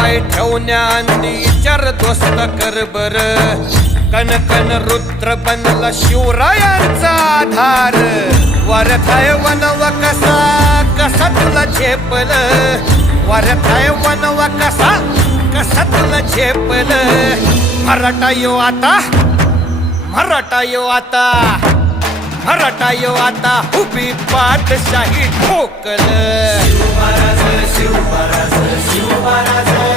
पाय ठेवण्याआधी विचार दोस्त कर बर कन कन रुद्र बनला शिवरायांचा आधार वरथाय वनव कसा कसा तुला झेपल वरथाय वनव कसा कसा तुला झेपल मराठा यो आता मराठा यो आता मराठा यो आता उभी पाठशाही ठोकल शिव महाराज शिव महाराज शिव महाराज